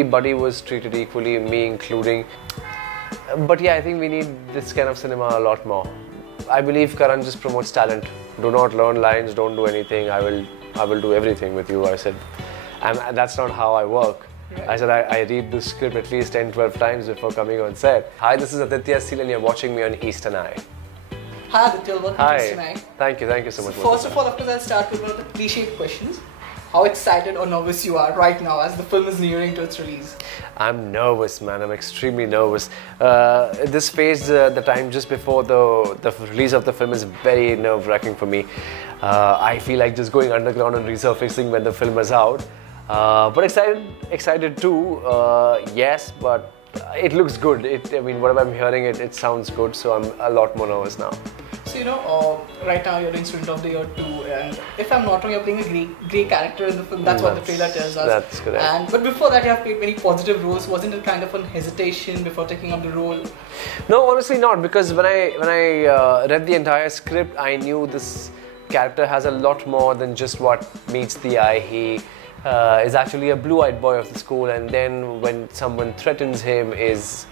everybody was treated equally, me including. But yeah, I think we need this kind of cinema a lot more. I believe Karan just promotes talent. Do not learn lines, don't do anything. I will do everything with you, I said. And that's not how I work. Right. I said I read the script at least 10-12 times before coming on set. Hi, this is Aditya Seal and you're watching me on Eastern Eye. Hi Aditya, welcome to Eastern Eye. Thank you so much. First of all, of course, I'll start with one of the cliched questions. How excited or nervous you are right now as the film is nearing to its release? I'm nervous, man. I'm extremely nervous. This phase, the time just before the release of the film is very nerve-wracking for me. I feel like just going underground and resurfacing when the film is out. But excited too, yes, but it looks good. I mean, whatever I'm hearing, it sounds good, so I'm a lot more nervous now. So, you know, right now you're in Student of the Year 2, and if I'm not wrong, you're playing a great character in the film. That's what the trailer tells us. That's correct. But before that, you have played many positive roles. Wasn't it kind of a hesitation before taking up the role? No, honestly not, because when I read the entire script, I knew this character has a lot more than just what meets the eye. He is actually a blue-eyed boy of the school, and then when someone threatens him, is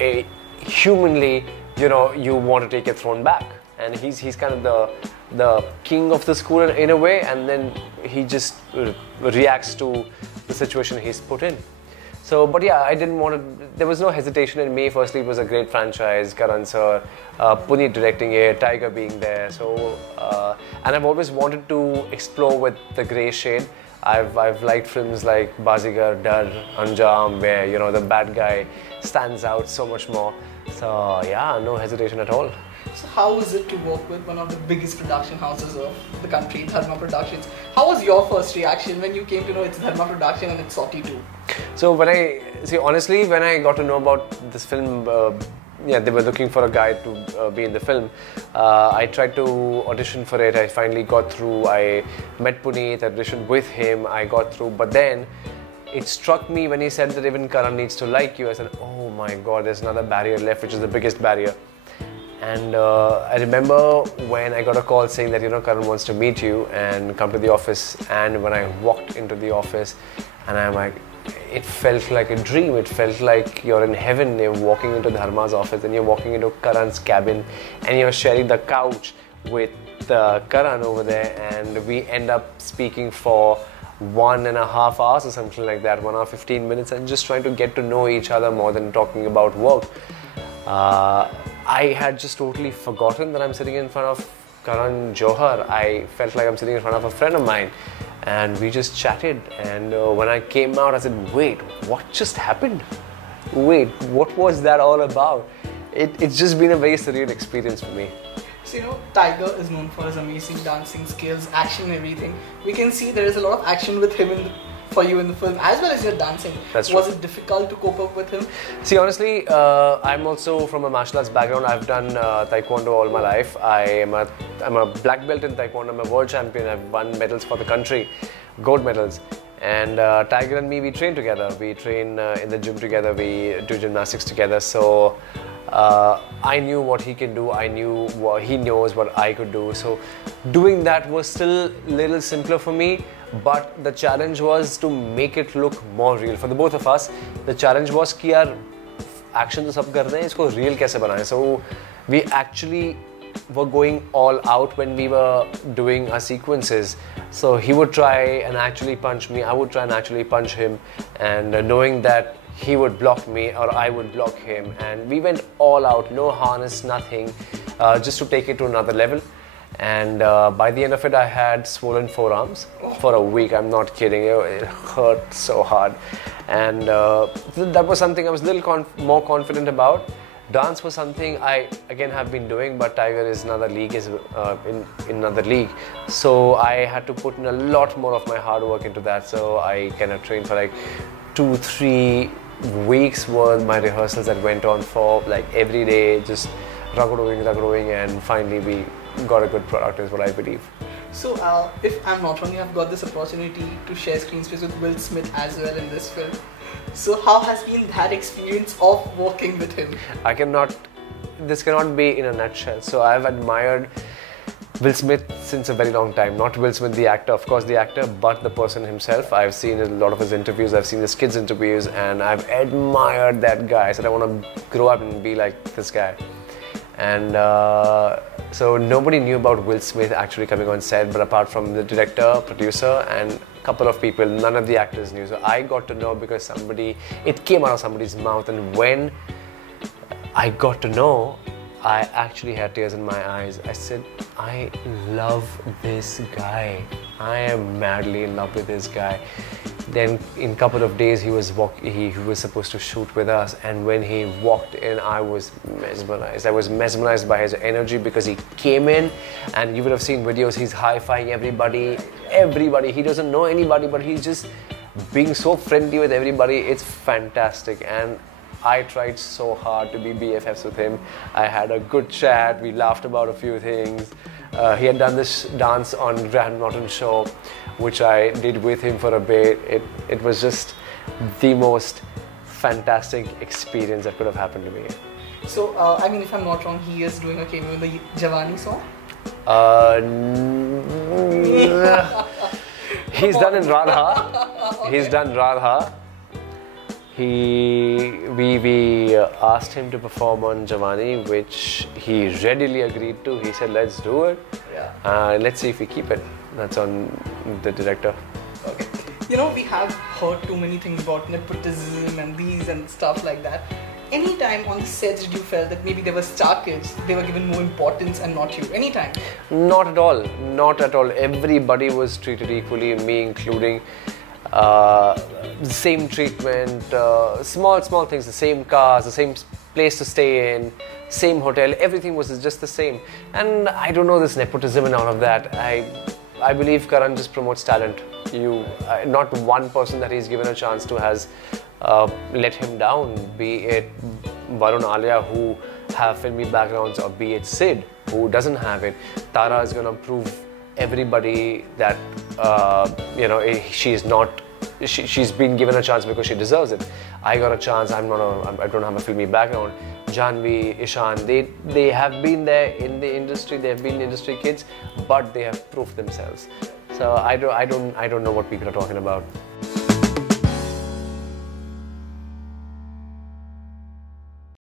a humanly, you know, you want to take a throne back. And he's kind of the king of the school in a way, and then he just reacts to the situation he's put in. So, but yeah, I didn't want to, there was no hesitation in me. Firstly, it was a great franchise, Karan sir, Puneet directing it, Tiger being there. So, and I've always wanted to explore with the grey shade. I've liked films like Bazigar, Dar, Anjam, where, you know, the bad guy stands out so much more. So yeah, no hesitation at all. So how is it to work with one of the biggest production houses of the country, Dharma Productions? How was your first reaction when you came to know it's Dharma Production and it's Sauti 2? So honestly, when I got to know about this film, yeah, they were looking for a guy to be in the film. I tried to audition for it. I finally got through. I met Puneet, auditioned with him. I got through, but then it struck me when he said that even Karan needs to like you. I said, oh my God, there's another barrier left, which is the biggest barrier. And I remember when I got a call saying that, you know, Karan wants to meet you and come to the office. And when I walked into the office, and I'm like, it felt like a dream. It felt like you're in heaven. You're walking into Dharma's office and you're walking into Karan's cabin and you're sharing the couch with Karan over there, and we end up speaking for 1.5 hours or something like that, 1 hour 15 minutes, and just trying to get to know each other more than talking about work. I had just totally forgotten that I'm sitting in front of Karan Johar. I felt like I'm sitting in front of a friend of mine, and we just chatted. And when I came out, I said, wait, what just happened? Wait, what was that all about? It's just been a very surreal experience for me. So, you know, Tiger is known for his amazing dancing skills, action, everything. We can see there is a lot of action with him for you in the film, as well as your dancing. That's true. Was it difficult to cope up with him? See, honestly, I'm also from a martial arts background. I've done Taekwondo all my life. I'm a black belt in Taekwondo. I'm a world champion. I've won medals for the country, gold medals. And Tiger and me, we train together. We train in the gym together. We do gymnastics together. So I knew what he can do. I knew what he knows what I could do. So doing that was still a little simpler for me. But the challenge was to make it look more real for the both of us. The challenge was कि यार action तो सब कर रहे हैं, इसको real कैसे बनाएं? So we actually were going all out when we were doing our sequences. So he would try and actually punch me. I would try and actually punch him, and knowing that he would block me or I would block him, and we went all out, no harness, nothing, just to take it to another level. And by the end of it, I had swollen forearms for a week. I'm not kidding. It hurt so hard. And that was something I was a little more confident about. Dance was something I again have been doing, but Tiger is another league, in another league. So I had to put in a lot more of my hard work into that. So I kind of trained for like 2-3 weeks worth my rehearsals that went on for like every day, just ragdoing, and finally we got a good product is what I believe. So if I'm not wrong, you have got this opportunity to share screen space with Will Smith as well in this film. So how has been that experience of working with him? This cannot be in a nutshell. So I've admired Will Smith since a very long time. Not Will Smith the actor, of course the actor, but the person himself. I've seen a lot of his interviews, I've seen his kids' interviews, and I've admired that guy. I said I want to grow up and be like this guy. And so nobody knew about Will Smith actually coming on set, but apart from the director, producer, and a couple of people, none of the actors knew. So I got to know because it came out of somebody's mouth, and when I got to know, I actually had tears in my eyes. I said, I love this guy. I am madly in love with this guy. Then in a couple of days he was supposed to shoot with us, and when he walked in, I was mesmerized. I was mesmerized by his energy because he came in, and you would have seen videos, he's high-fiving everybody. He doesn't know anybody, but he's just being so friendly with everybody. It's fantastic, and I tried so hard to be BFFs with him. I had a good chat, we laughed about a few things. He had done this dance on Graham Norton's show, which I did with him for a bit. It was just the most fantastic experience that could have happened to me. So, I mean, if I'm not wrong, he is doing a cameo in the Jawani song? He's done in Radha. He's done Radha. We asked him to perform on Jawani, which he readily agreed to. He said, let's do it. Yeah. Let's see if we keep it. That's on the director. Okay. You know, we have heard too many things about nepotism and these and stuff like that. Anytime on the sets did you felt that maybe there were star kids, they were given more importance and not you? Anytime? Not at all. Not at all. Everybody was treated equally, me including. Same treatment, small things, the same cars, the same place to stay in, same hotel, everything was just the same. And I don't know this nepotism and all of that. I believe Karan just promotes talent. Not one person that he's given a chance to has let him down, be it Varun, Alia, who have filmy backgrounds, or be it Sid, who doesn't have it. Tara is going to prove everybody that she's been given a chance because she deserves it. I got a chance. I don't have a filmy background. Janvi, Ishan, they have been there in the industry. They have been industry kids, but they have proved themselves. So I don't know what people are talking about.